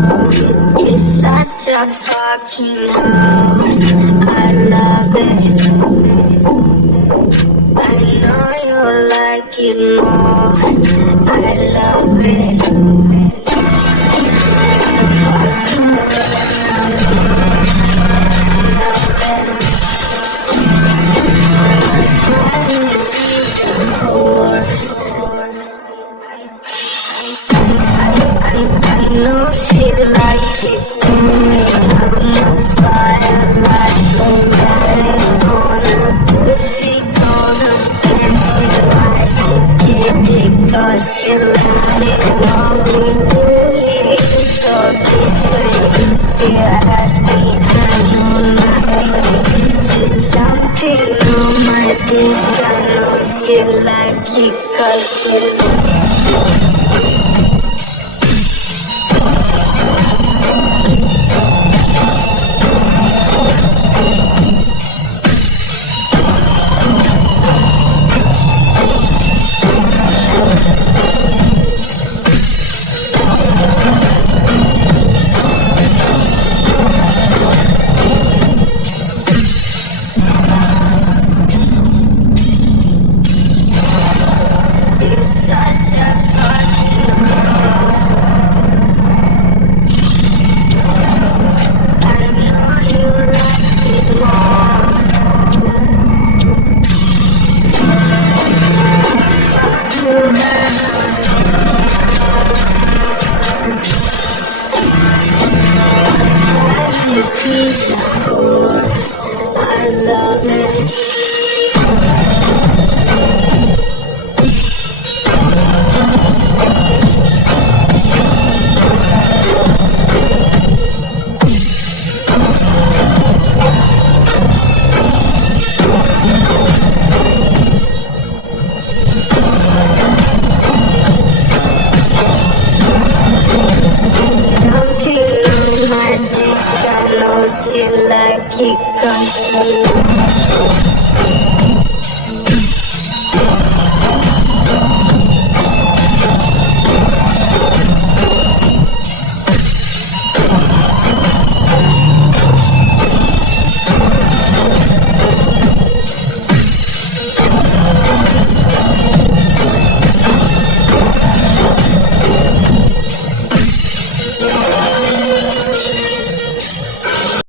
You're such a fucking hoe. I love it. I know you like it more. I love it. I know she like it for me. I'm on fire like a man on a pussy, gonna pass me by. She get it 'cause she let it know we do it. So discreet, yeah, asking her on my pussy. Something on my dick, I know she like it 'cause she she's a whore.